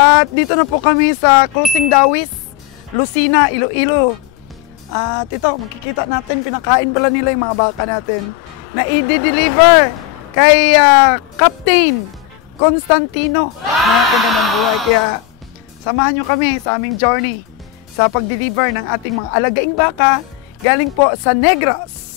At dito na po kami sa Cruising Dawis, Lucina, Iloilo. At ito, makikita natin, pinakain pala nila yung mga baka natin na i-deliver kay Captain Constantino. Mga kagandang buhay. Kaya samahan nyo kami sa aming journey sa pag-deliver ng ating mga alagaing baka galing po sa Negros.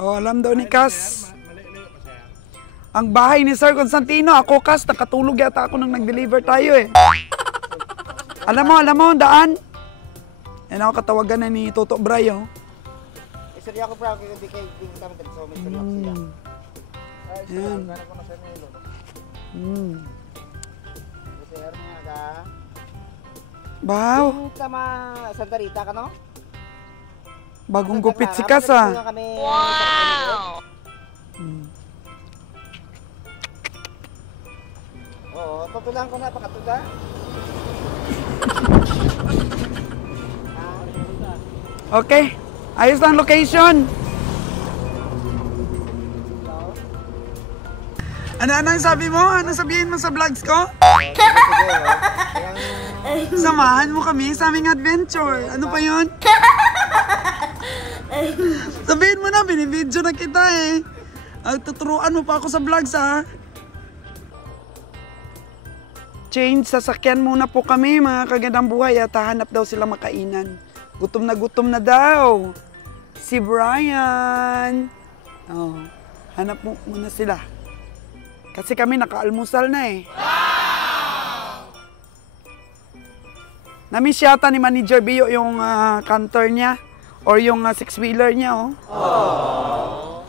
Oh, alam daw ni Cas. Ang bahay ni Sir Constantino, ako Cas, nakatulog yata ako nang nag-deliver tayo eh. Alam mo, daan. Yan ako katawagan na ni Toto Brayo. Istorya ko pra, hindi kami so may istorya ko siya. Yan. Sir niya ka. Wow. Yung tama Santa Rita ka no? Bagong gupit si Cas ah. Wow! Oo, tutulang ko na, pakatuga. Okay, ayos lang location. Ano sabi mo? Ano sabihin mo sa vlogs ko? Samahan mo kami sa aming adventure. Ano pa yun? Sabihin mo na, binibidyo na kita eh. Tuturuan mo pa ako sa vlogs ha. Change, sasakyan muna po kami mga kagandang buhay at hanap daw sila makainan. Gutom na daw. Si Brian. Oh, hanap mo muna sila. Kasi kami nakaalmusal na eh. Namiss yata ni Manager Bio yung canter niya. Or yung six-wheeler niya, oh. Aww.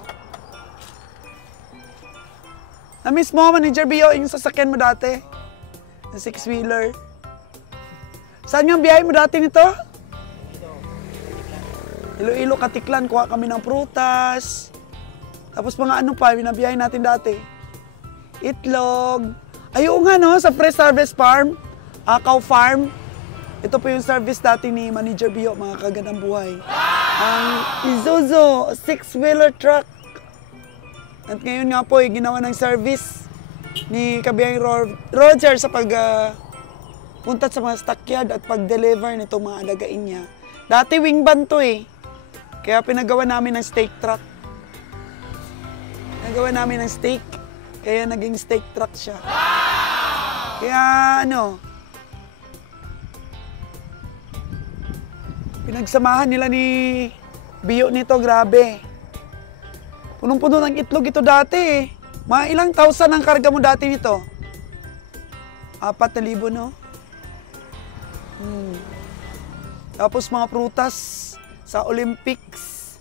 Na-miss mo, Manager Bio, yung sasakyan mo dati? Na six-wheeler. Saan yung biyahe mo dati nito? Iloilo, Katiklan, kuha kami ng prutas. Tapos mga ano pa, binabiyahe natin dati. Itlog. Ayun nga, no, sa Fresh Harvest Farm, Cow Farm. Ito po yung service dati ni Manager Bio, mga kagandang buhay. Ang Isuzu six-wheeler truck. At ngayon nga po, ginawa ng service ni Kabiyang Roger sa punta sa mga stockyard at pag-deliver nitong mga alagain niya. Dati wing van to eh. Kaya pinagawa namin ng steak truck. Pinagawa namin ng steak. Kaya naging steak truck siya. Kaya ano, pinagsamahan nila ni Bio nito, grabe. Punong-puno ng itlog ito dati eh. Mga ilang thousand ang karga mo dati nito? 4,000, no? Tapos mga prutas sa Olympics.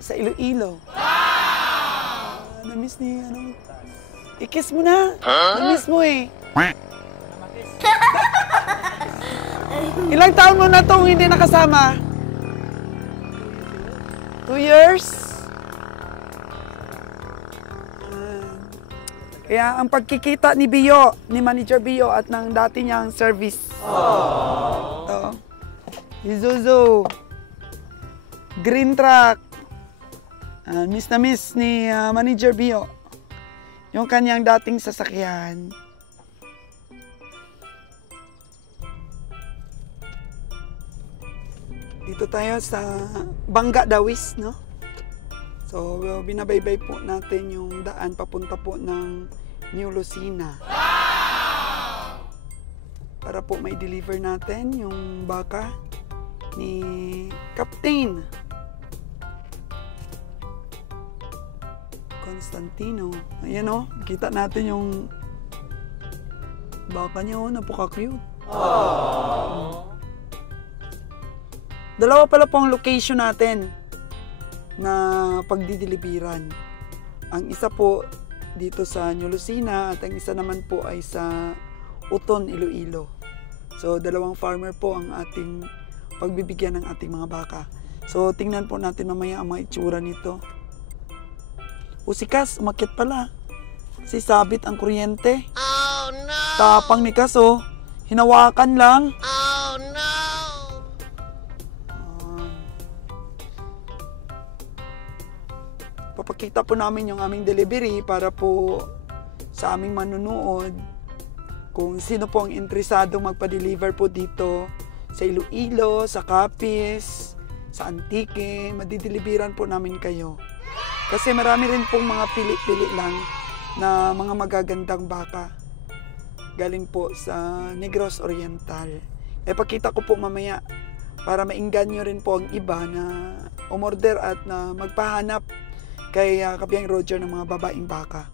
Sa Iloilo. Na-miss ni ano? I-kiss mo na. Na-miss mo eh. Ilang taon mo na itong hindi nakasama? 2 years? Kaya ang pagkikita ni Bio, ni Manager Bio at ng dati niyang service. Ito. Isuzu. Green truck. Miss na miss ni Manager Bio. Yung kanyang dating sasakyan. Dito tayo sa Bangga Dawis, no? So, binabaybay po natin yung daan papunta po ng New Lucina. Para po may deliver natin yung baka ni Captain Constantino. Ayan o, kita natin yung baka niya o, napaka-cute. Dalawa pala po ang location natin na pagdideliveran. Ang isa po dito sa New Lucina at ang isa naman po ay sa Uton, Iloilo. So, dalawang farmer po ang ating pagbibigyan ng ating mga baka. So, tingnan po natin mamaya ang mga itsura nito. O si Kas, umakyat pala. Si sabit ang kuryente. Oh no! Tapang ni Kas, oh. Hinawakan lang. Oh no! Papakita po namin yung aming delivery para po sa aming manunood kung sino po ang interesado magpa-deliver po dito sa Iloilo, sa Capiz, sa Antique. Madideliveran po namin kayo. Kasi marami rin pong mga pili-pili lang na mga magagandang baka. Galing po sa Negros Oriental. Pakita ko po mamaya para maingganyo rin po ang iba na umorder at na magpahanap kay Kabiang Roger ng mga babaeng baka.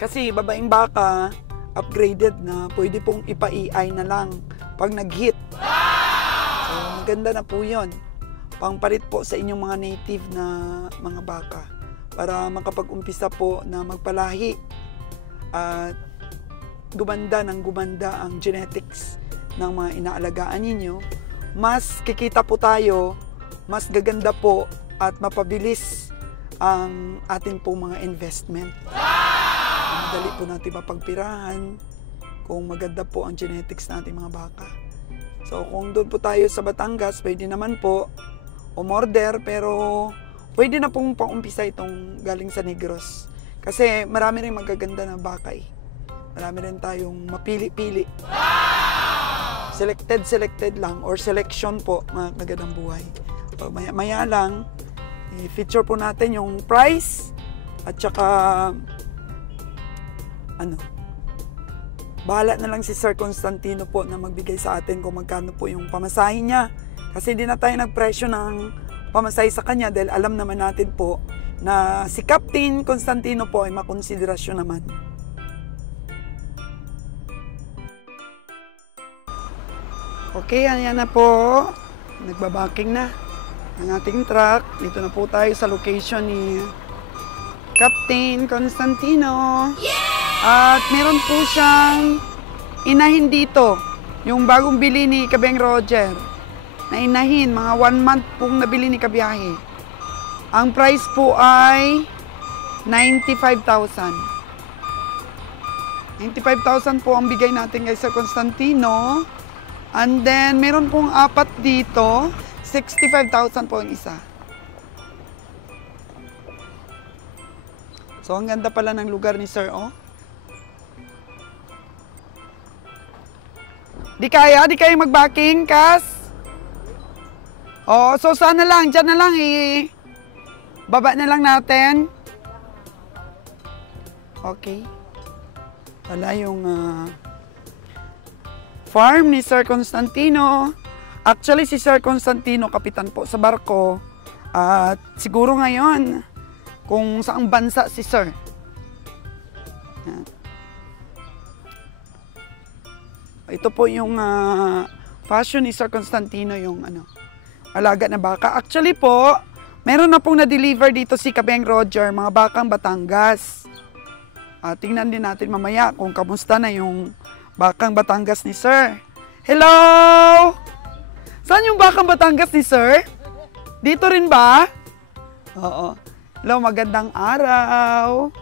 Kasi babaeng baka, upgraded na, pwede pong ipa-AI na lang pag nag-hit. So, maganda na po yun. Pangpalit po sa inyong mga native na mga baka para makapag-umpisa po na magpalahi at gumanda ang genetics ng mga inaalagaan ninyo. Mas kikita po tayo, mas gaganda po at mapabilis ang ating pong mga investment. Madali po natin mapagpirahan kung maganda po ang genetics natin mga baka. So kung doon po tayo sa Batangas, pwede naman po umorder, pero pwede na pong paumpisa itong galing sa Negros. Kasi marami rin magaganda na baka eh. Marami rin tayong mapili-pili. Selected lang or selection po mga kagandang buhay. So, maya lang, i-feature po natin yung price at saka bahala na lang si Sir Constantino po na magbigay sa atin kung magkano po yung pamasahin niya. Kasi hindi na tayo nagpresyo ng pamasahe sa kanya dahil alam naman natin po na si Captain Constantino po ay makonsiderasyon naman. Okay, yan na po. Nagbabaking na ang ating truck. Dito na po tayo sa location ni Captain Constantino. At meron po siyang inahin dito. Yung bagong bili ni Kabiang Roger. Na inahin, mga 1 month pong nabili ni Kabiyahe. Ang price po ay 95,000. 95,000 po ang bigay natin kay Sir Constantino. And then, meron pong 4 dito. 65,000 po ang isa. So, ang ganda pala ng lugar ni Sir, oh. Di kaya mag-backing, Kas? Oh, so sana lang, dyan na lang baba na lang natin. Okay. Wala yung farm ni Sir Constantino. Actually, si Sir Constantino, kapitan po sa barko. At siguro ngayon, kung saang bansa si Sir. Yan. Ito po yung fashion ni Sir Constantino, yung alaga na baka. Actually po, meron na pong na-deliver dito si Kabiang Roger, mga bakang Batangas. Tingnan din natin mamaya kung kamusta na yung bakang Batangas ni Sir. Hello! Saan yung bakang Batangas ni Sir? Dito rin ba? Oo. Hello, magandang araw.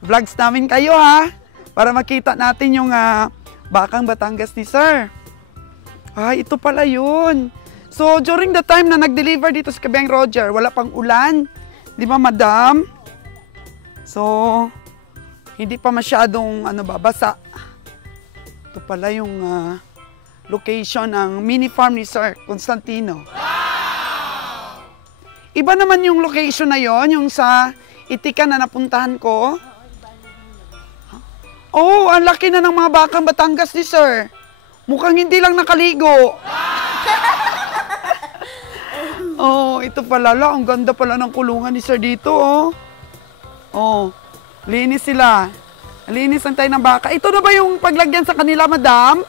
Vlogs namin kayo ha, para makita natin yung bakang Batangas ni Sir. Ito pala yun. So, during the time na nag-deliver dito sa Kabiang Roger, wala pang ulan. Di ba, madam? So, hindi pa masyadong basa. Ito pala yung location ng mini farm ni Sir Constantino. Iba naman yung location na yon, yung sa Itikan na napuntahan ko. Oh, ang laki na ng mga bakang Batangas ni Sir. Mukhang hindi lang nakaligo. Oh, ito pala. Ang ganda pala ng kulungan ni Sir dito, oh. Oh, linis sila. Linis ang tayo ng baka. Ito na ba yung paglagyan sa kanila, madam?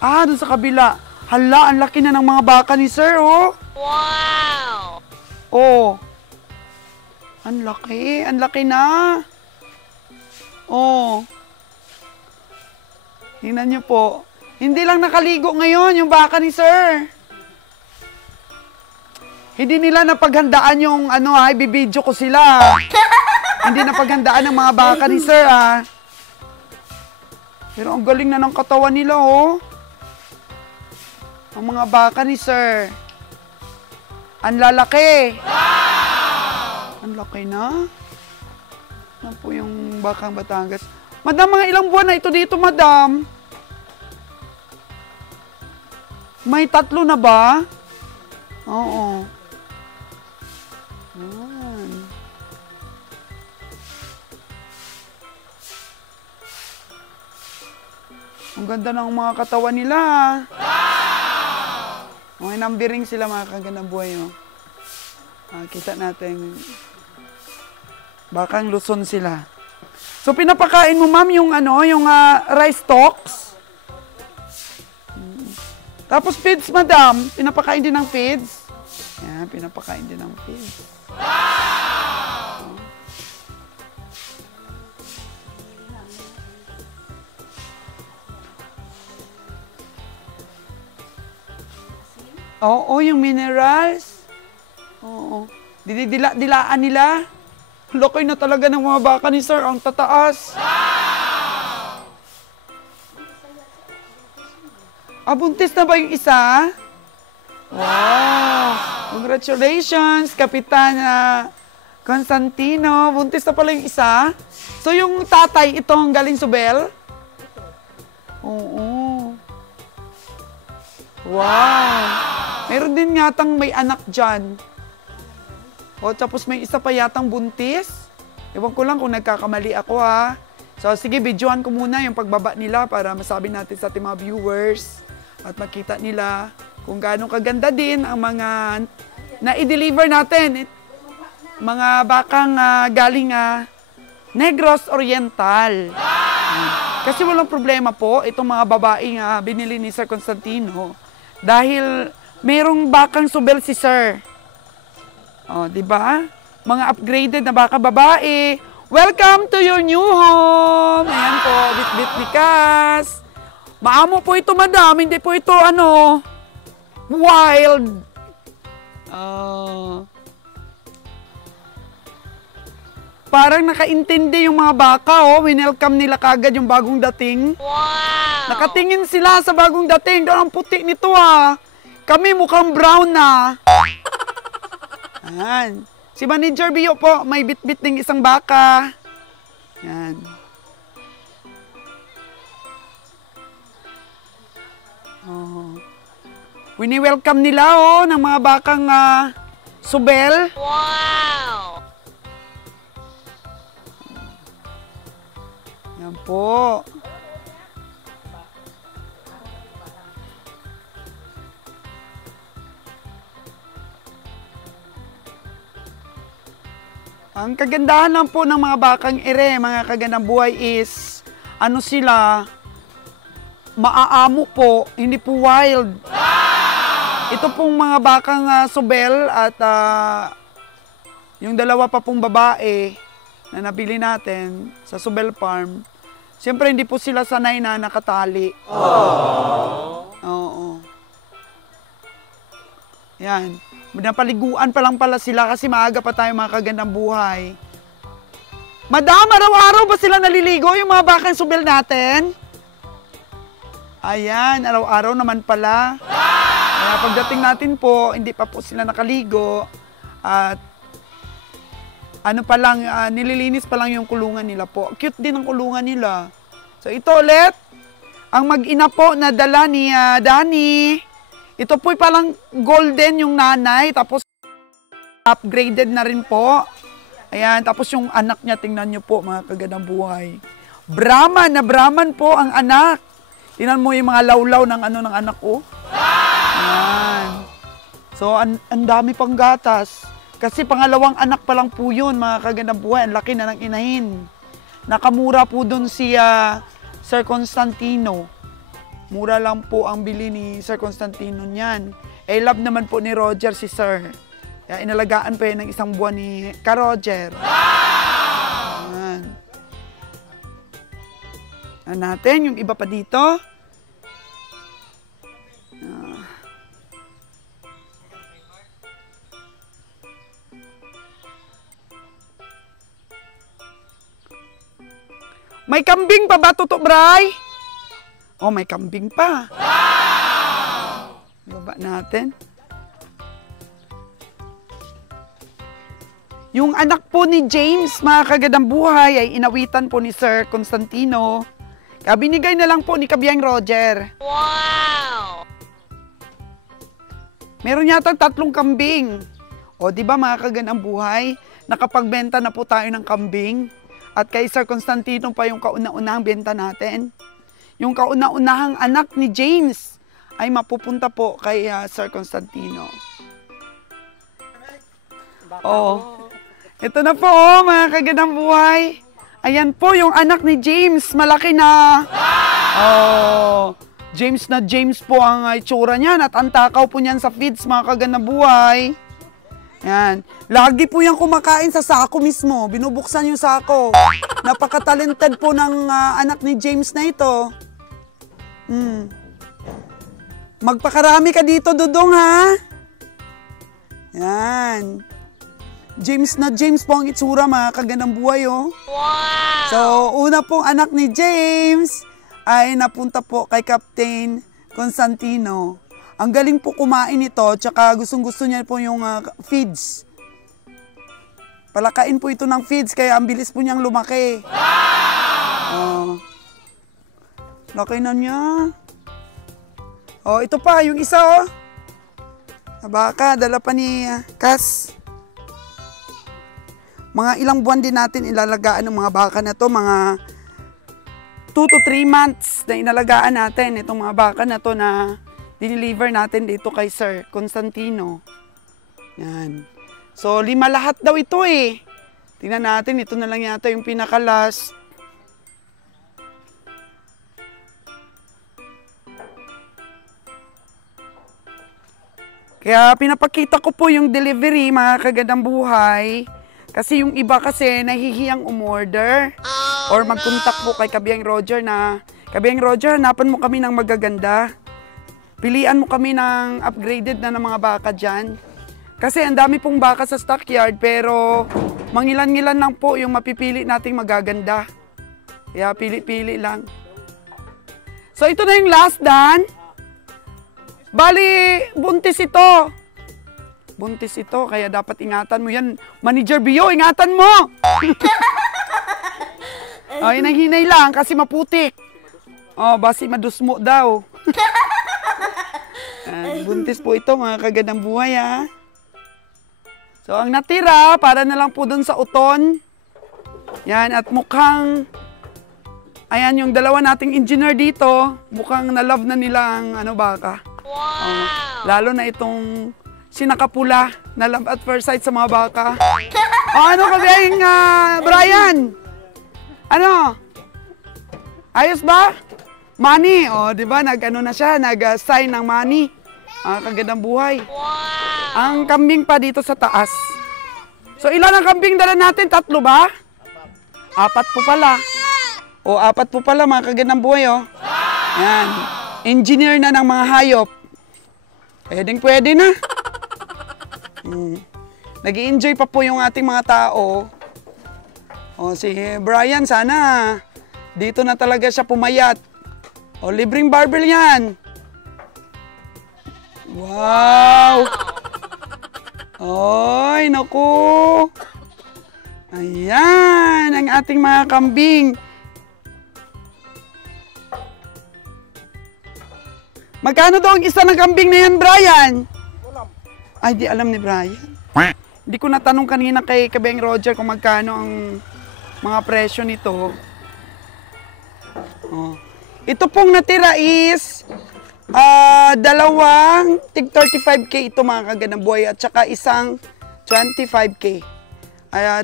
Doon sa kabila. Hala, ang laki na ng mga baka ni Sir, oh. Wow! Oh. Ang laki na. Oh. Tingnan niyo po. Hindi lang nakaligo ngayon yung baka ni Sir. Hindi nila napaghandaan yung ibibidyo ko sila. Hindi napaghandaan ng mga baka ni Sir, ha. Pero ang galing na ng katawan nila, oh. Ang mga baka ni Sir. Ang lalaki. Wow! Ang laki na. Ano po yung bakang Batangas? Madam, mga ilang buwan na ito dito, madam? May 3 na ba? Oo. Yan. Ang ganda ng mga katawan nila. Wow! Okay, numbering sila mga kagandang buhay. Oh. Kita natin. Bakang Luzon sila. So, pinapakain mo, ma'am, yung rice stalks. Tapos feeds, madam. Pinapakain din ng feeds. Yan, pinapakain din ng feeds. Wow! Oo, yung minerals. Oo. Dilaan nila. Laki na talaga ng mga baka ni Sir. Ang tataas. Buntis na ba yung isa? Wow! Congratulations, Kapitan Constantino. Buntis na pala yung isa. So, yung tatay, itong galing Subel? Oo. Wow! Meron din yatang may anak dyan. Tapos may isa pa yatang buntis. Ewan ko lang kung nagkakamali ako, ha. So, sige, videoan ko muna yung pagbaba nila para masabi natin sa ating mga viewers at makita nila kung gaano kaganda din ang mga na-i-deliver natin. Mga bakang galing Negros Oriental. Kasi walang problema po itong mga babaeng binili ni Sir Constantino. Dahil mayroong bakang Subel si Sir. Di ba? Mga upgraded na baka babae. Welcome to your new home! Ayan po, bit-bit likas. Maamo po ito, madam. Hindi po ito, wild. Parang nakaintindi yung mga baka, oh. Winelcome nila kagad yung bagong dating. Wow! Nakatingin sila sa bagong dating. Doon ang puti nito, Kami mukhang brown na. Ayan. Si Manager Bio po, may bit-bit ng isang baka. Yan. Wini-welcome nila, ng mga bakang Subel. Wow! Yan po. Ang kagandahan lang po ng mga bakang ere, mga kagandang buhay is, sila, maaamo po, hindi po wild. Ito pong mga bakang Subel at yung dalawa pa pong babae na nabili natin sa Subel Farm, siyempre hindi po sila sanay na nakatali. Oo. Yan. Napaliguan pa lang pala sila kasi maaga pa tayo mga kagandang buhay. Madam, araw-araw ba sila naliligo yung mga bakang Subel natin? Ayan, araw-araw naman pala. Kaya pagdating natin po, hindi pa po sila nakaligo. At pa lang, nililinis pa lang yung kulungan nila po. Cute din ang kulungan nila. So ito ulit, ang mag-ina po na dala ni Danny. Ito po'y palang golden yung nanay, tapos upgraded na rin po. Ayan, tapos yung anak niya, tingnan nyo po mga kagandang buhay. Brahman na Brahman po ang anak. Tingnan mo yung mga lawlaw ng ng anak ko. Ayan. So, ang dami pang gatas. Kasi pangalawang anak pa lang po yun, mga kagandang buhay. Ang laki na ng inahin. Nakamura po dun si Sir Constantino. Mura lang po ang bili ni Sir Constantino niyan. Love naman po ni Roger si Sir. Kaya inalagaan pa yun ng 1 buwan ni Ka-Roger. Ayan. Natin yung iba pa dito. May kambing pa ba, Tuto Bray? Oh, may kambing pa. Wow! Baba natin. Yung anak po ni James, mga kagandang buhay, ay inawitan po ni Sir Constantino. Kaya binigay na lang po ni Kabiyang Roger. Wow! Meron yata 3 kambing. O, di ba mga kagandang buhay, nakapagbenta na po tayo ng kambing. At kay Sir Constantino pa yung kauna-unahang benta natin. Yung kauna-unahang anak ni James ay mapupunta po kay Sir Constantino. Oh, ito na po mga kagandang buhay. Ayan po yung anak ni James, malaki na. Oh, James na James po ang itsura niyan at ang takaw po niyan sa feeds mga kagandang buhay. Yan. Lagi po yung kumakain sa sako mismo. Binubuksan yung sako. Napaka-talented po ng anak ni James na ito. Magpakarami ka dito, Dudong, ha? Yan. James na James po ang itsura, mga kagandang buhay, oh. Wow! So, una pong anak ni James ay napunta po kay Captain Constantino. Ang galing po kumain ito, tsaka gustong-gusto niya po yung feeds. Palakain po ito ng feeds, kaya ang bilis po niyang lumaki. Wow! Laki na niya. Oh, ito pa, yung isa, oh. Baka, dala pa ni Cass. Mga ilang buwan din natin ilalagaan ng mga baka na to, mga 2 to 3 months na inalagaan natin itong mga baka na to na dineliver natin dito kay Sir Constantino. Yan. So, 5 lahat daw ito eh. Tingnan natin, ito na lang yata yung pinaka-last. Kaya pinapakita ko po yung delivery, mga kagandang buhay. Kasi yung iba kasi nahihiyang umorder. Or mag-contact po kay Kabiyang Roger na, Kabiyang Roger, hanapan mo kami ng magaganda. Pilian mo kami ng upgraded na ng mga baka dyan. Kasi ang dami pong baka sa stockyard, pero mangilan-ngilan lang po yung mapipili nating magaganda. Kaya pili-pili lang. So ito na yung last dan. Bali, buntis ito. Buntis ito, kaya dapat ingatan mo yan. Manager Bio, ingatan mo! Ay, hinay lang kasi maputik. Oh, basi madusmo daw. Buntis po ito, mga kagandang buhay, ha. So, ang natira, para na lang po dun sa uton. Yan, at mukhang, ayan, yung dalawa nating engineer dito, mukhang na-love na nila ang baka. Wow! Lalo na itong sinakapula na love at first sight sa mga baka. Ano kabiyang, Brian? Ano? Ayos ba? Money, di ba? Na siya, nag-sign ng money. Kagandang buhay. Wow! Ang kambing pa dito sa taas. So, ilan ang kambing dala natin? 3 ba? 4 po pala. 4 po pala, mga kagandang buhay, oh. Yan. Engineer na ng mga hayop. Pwede na. Nag-i-enjoy pa po yung ating mga tao. Si Brian, sana dito na talaga siya pumayat. Libreng barbell yan. Wow! Ay, naku! Ayan, ang ating mga kambing. Magkano daw ang isa ng kambing na yan, Brian? Ay, di alam ni Brian. Hindi ko natanong kanina kay Kabiyang Roger kung magkano ang mga presyo nito. Ito pong natira is dalawang tig 35K ito, mga kagandang buhay, at saka isang 25K.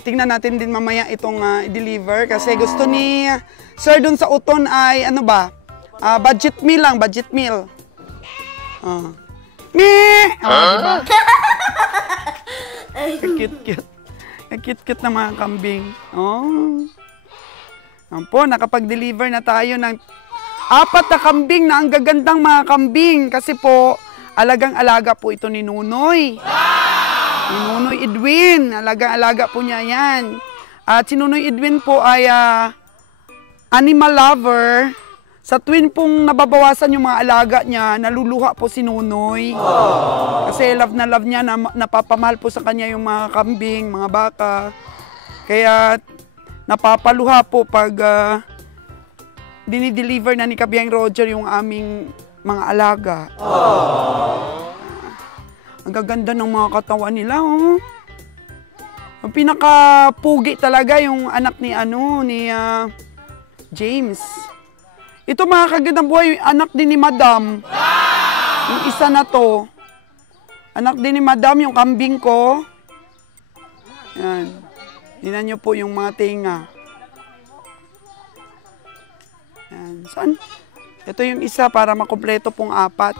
Tingnan natin din mamaya itong i-deliver kasi gusto ni Sir dun sa uton ay budget meal lang, budget meal. Diba? Cute-cute. Cute-cute na mga kambing. Ayan po, nakapag-deliver na tayo ng 4 na kambing na ang gagandang mga kambing. Kasi po, alagang-alaga po ito ni Nunoy. Ni Nunoy Edwin. Alagang-alaga po niya yan. At si Nunoy Edwin po ay animal lover. Sa tuwing pong nababawasan yung mga alaga niya, naluluha po si Nunoy. Kasi love na love niya, napapamahal po sa kanya yung mga kambing, mga baka. Kaya napapaluha po pag dinideliver na ni Kabiyang Roger yung aming mga alaga. Ang gaganda ng mga katawan nila, oh. Ang pinakapugi talaga yung anak ni James. Ito mga kagandang buhay, anak din ni Madam. Yung isa na to. Anak din ni Madam, yung kambing ko. Yan. Tingnan nyo po yung mga tinga. Yan. Saan? Ito yung isa para makumpleto pong 4.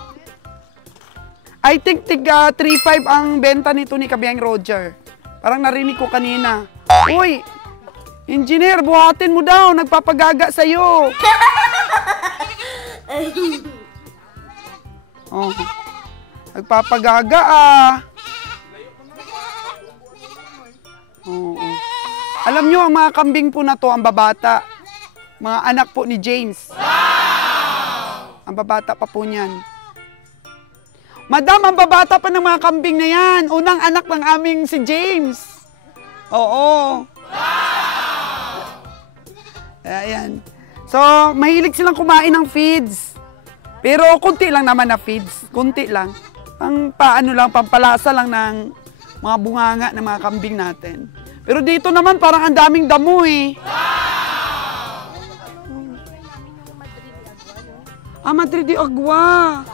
I think tiga 3.5 ang benta nito ni Kabiyang Roger. Parang narinig ko kanina. Uy! Engineer, buhatin mo daw. Nagpapagaga sa'yo. Oh. Nagpapagaga Oo. Alam nyo, ang mga kambing po na to, ang babata. Mga anak po ni James. Ang babata pa po niyan. Madam, ang babata pa ng mga kambing na yan. Unang anak ng aming si James. Oo. Ayan. So, mahilig silang kumain ng feeds. Pero kunti lang naman na feeds. Kunti lang. Pampalasa lang ng mga bunganga ng mga kambing natin. Pero dito naman parang ang daming damo eh. Madrid de Agua.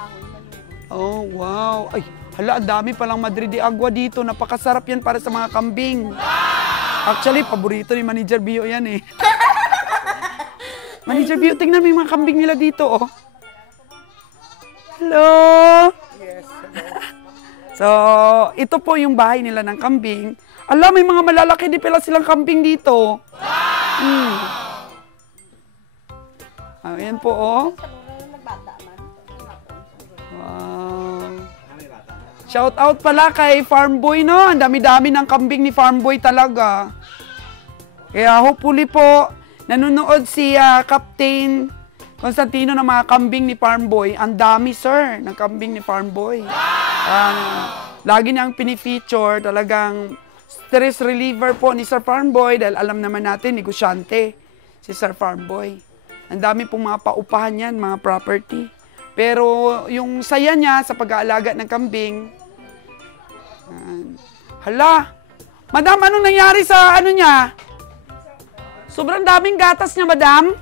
Oh, wow. Ay, hala, ang dami palang Madrid de Agua dito. Napakasarap yan para sa mga kambing. Actually, paborito ni Manager Bio yan eh. Manager Bio, tingnan mo yung mga kambing nila dito, oh. Hello! Yes. So, ito po yung bahay nila ng kambing. Alam, may mga malalaki din pala silang kambing dito. Ayan po, oh. Wow. Shout out pala kay Farm Boy, no? Ang dami-dami ng kambing ni Farm Boy talaga. Kaya hopefully po, nanonood si Captain Constantino ng mga kambing ni Farm Boy. Ang dami, sir, ng kambing ni Farm Boy. Lagi niyang pinifeature, talagang stress reliever po ni Sir Farm Boy dahil alam naman natin, negosyante si Sir Farm Boy. Ang dami pong mga paupahan yan, mga property. Pero yung saya niya sa pag-aalaga ng kambing, hala, Madam, anong nangyari sa ano niya? Sobrang daming gatas niya, Madam.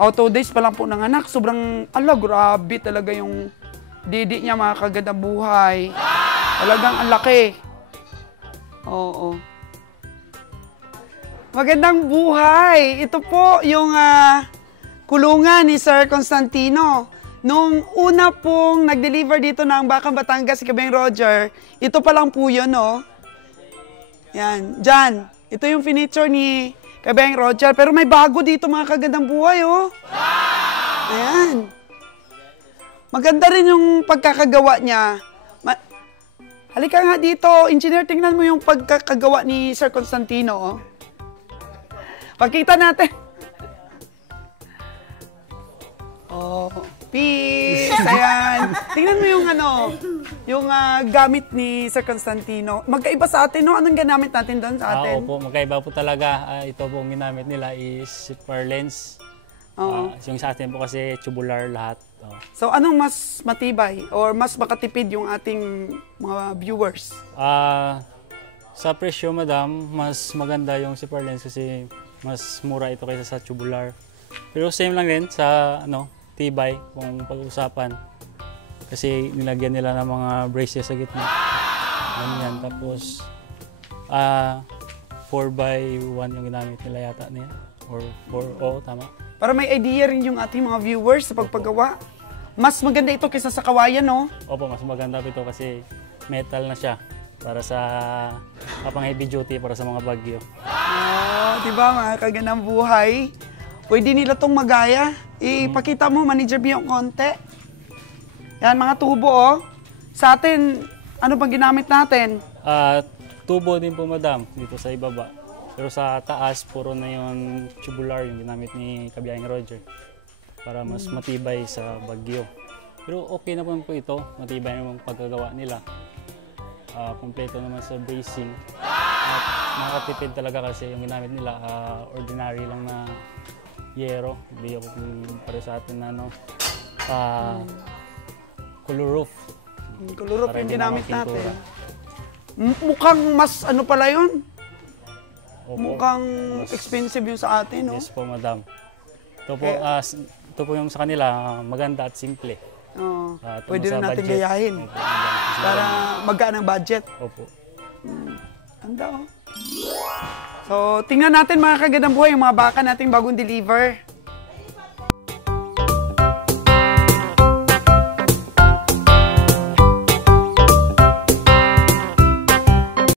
2 days pa lang po ng anak. Sobrang, grabe talaga yung didi niya, mga kaganda buhay. Talagang ang laki. Oo. Magandang buhay. Ito po yung kulungan ni Sir Constantino. Nung una pong nag-deliver dito ng Bakang Batangas si Kabiyang Roger, ito pa lang po yun, no? Yan. Diyan. Ito yung furniture ni Kabiyang Roger. Pero may bago dito, mga kagandang buhay, oh. Ayan. Maganda rin yung pagkakagawa niya. Halika nga dito, engineer, tingnan mo yung pagkakagawa ni Sir Constantino, oh. Pakita natin. Oh, peace! Ayan. Tingnan mo yung yung gamit ni Sir Constantino. Magkaiba sa atin, no? Anong ginamit natin doon sa atin? Opo, magkaiba po talaga. Ito po ang ginamit nila is zipper lens. Yung sa atin po kasi tubular lahat. So, anong mas matibay or mas makatipid yung ating mga viewers? Sa presyo, madam, mas maganda yung zipper lens kasi mas mura ito kaysa sa tubular. Pero same lang din sa tibay kung pag-usapan. Kasi nilagyan nila ng mga braces sa gitna. Ganyan. Tapos 4x1 yung ginamit nila yata niya. Or 4, tama. Para may idea rin yung ating mga viewers sa pagpagawa. Mas maganda ito kaysa sa kawayan, no? Opo, mas maganda ito kasi metal na siya. Para sa pang heavy duty, para sa mga bagyo. Diba mga kagandang buhay? Pwede nila tong magaya. Ipakita mo, Manager B, yung konti. Yan, mga tubo, oh. Sa atin, ano pang ginamit natin? Tubo din po, madam, dito sa ibaba. Pero sa taas, puro na yung tubular yung ginamit ni Kabiyahing Roger para mas matibay sa bagyo. Pero okay naman po ito, matibay naman pagkagawa nila. Kompleto naman sa bracing. At nakatipid talaga kasi yung ginamit nila, ordinary lang na yero. Hindi ako para sa atin na color roof. Color roof Para yung hindi ginamit mapintura. natin. Mukhang mas ano pala yun? Opo. Mukhang Mas- expensive yung sa atin, no? Yes po, madam. Ito po yung sa kanila, maganda at simple. Oo. Ito Pwede sa na natin budget. gayahin. Opo, madam. Kasi Para magaan ang budget. Opo. Ganda, oh. So, tingnan natin mga kagandang buhay, yung mga baka nating bagong deliver.